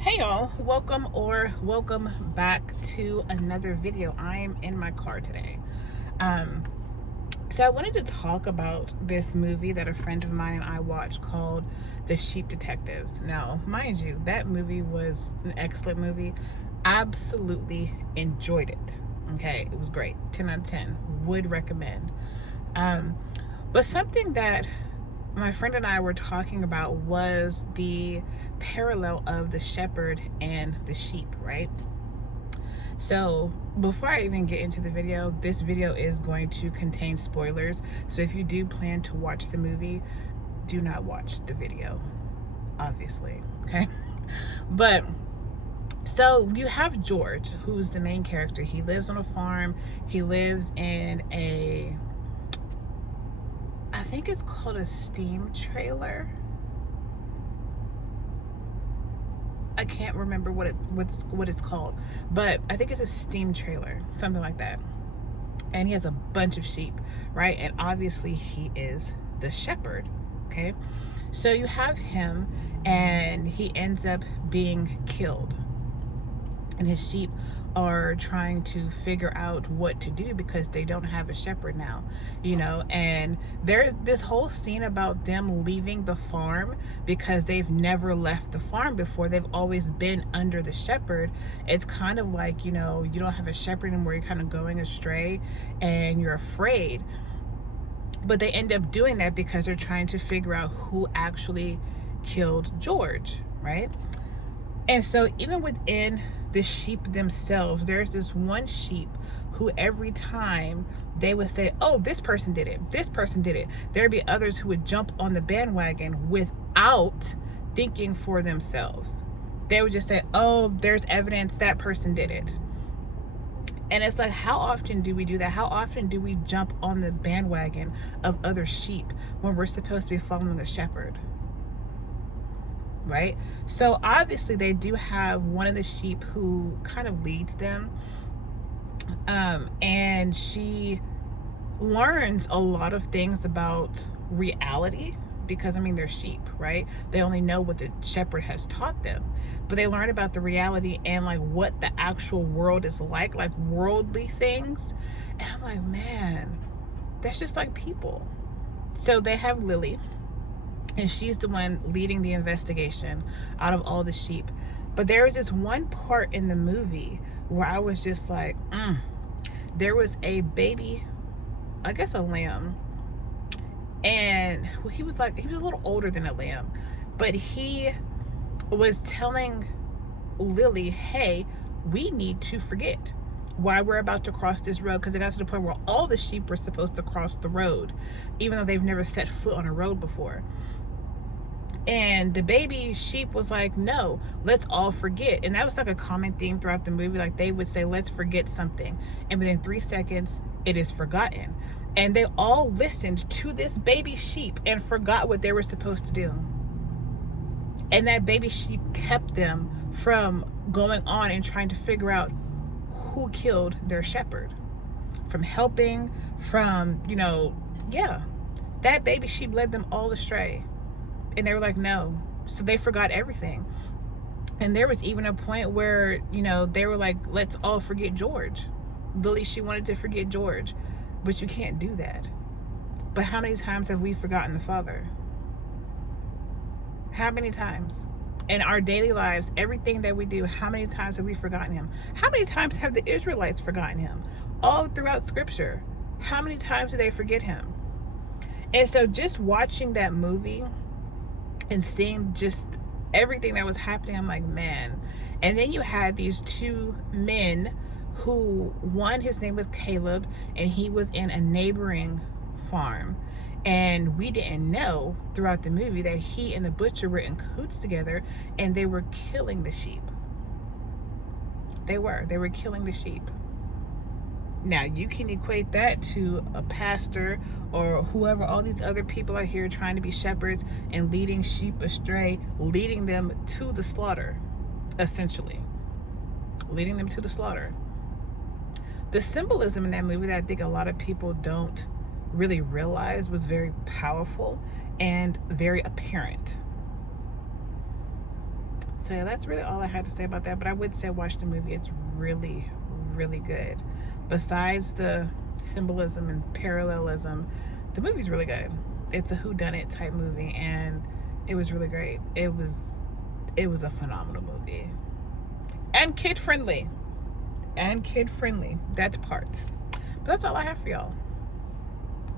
Hey y'all, welcome back to another video. I am in my car today. Um, so I wanted to talk about this movie that a friend of mine and I watched called The Sheep Detectives. Now, mind you, that movie was an excellent movie. Absolutely enjoyed it. Okay, it was great. 10 out of 10. Would recommend. Um, but something that my friend and I were talking about was the parallel of the shepherd and the sheep, right? So before I even get into the video, this video is going to contain spoilers. So if you do plan to watch the movie, do not watch the video, obviously, okay? But so you have George, who's the main character. He lives on a farm. He lives in I think it's called a steam trailer. I can't remember what it's called, but I think it's a steam trailer, something like that. And he has a bunch of sheep, right? And obviously he is the shepherd, okay? So you have him, and he ends up being killed, and his sheep are trying to figure out what to do because they don't have a shepherd now, and there's this whole scene about them leaving the farm because they've never left the farm before. They've always been under the shepherd. It's kind of like, you don't have a shepherd anymore. You're kind of going astray and you're afraid, but they end up doing that because they're trying to figure out who actually killed George, right? And so even within the sheep themselves, there's this one sheep who every time they would say, oh, this person did it, this person did it, there'd be others who would jump on the bandwagon without thinking for themselves. They would just say, oh, there's evidence, that person did it. And it's like, how often do we do that? How often do we jump on the bandwagon of other sheep when we're supposed to be following a shepherd? Right? So obviously they do have one of the sheep who kind of leads them, and she learns a lot of things about reality because they're sheep, right? They only know what the shepherd has taught them, but they learn about the reality and like what the actual world is like worldly things. And I'm like, man, that's just like people. So they have Lily, and she's the one leading the investigation out of all the sheep. But there was this one part in the movie where I was just like, there was a baby, I guess a lamb, and he was a little older than a lamb, but he was telling Lily, hey, we need to forget why we're about to cross this road, because it got to the point where all the sheep were supposed to cross the road even though they've never set foot on a road before. And the baby sheep was like, no, let's all forget. And that was like a common theme throughout the movie. Like they would say, let's forget something, and within 3 seconds it is forgotten. And they all listened to this baby sheep and forgot what they were supposed to do. And that baby sheep kept them from going on and trying to figure out who killed their shepherd, from helping, from, that baby sheep led them all astray. And they were like, no. So they forgot everything. And there was even a point where, they were like, let's all forget George. Lily, she wanted to forget George, but you can't do that. But how many times have we forgotten the Father? How many times? In our daily lives, everything that we do, how many times have we forgotten him? How many times have the Israelites forgotten him? All throughout scripture, how many times do they forget him? And so just watching that movie and seeing just everything that was happening, I'm like, man. And then you had these two men who, one, his name was Caleb, and he was in a neighboring farm. And we didn't know throughout the movie that he and the butcher were in cahoots together, and they were killing the sheep. They were killing the sheep. Now, you can equate that to a pastor or whoever, all these other people are here trying to be shepherds and leading sheep astray, leading them to the slaughter, essentially. Leading them to the slaughter. The symbolism in that movie that I think a lot of people don't really realize was very powerful and very apparent. So yeah, that's really all I had to say about that. But I would say watch the movie. It's really, really good. Besides the symbolism and parallelism, the movie's really good. It's a whodunit type movie, and it was really great. It was a phenomenal movie. And kid friendly. And kid friendly. That part. But that's all I have for y'all.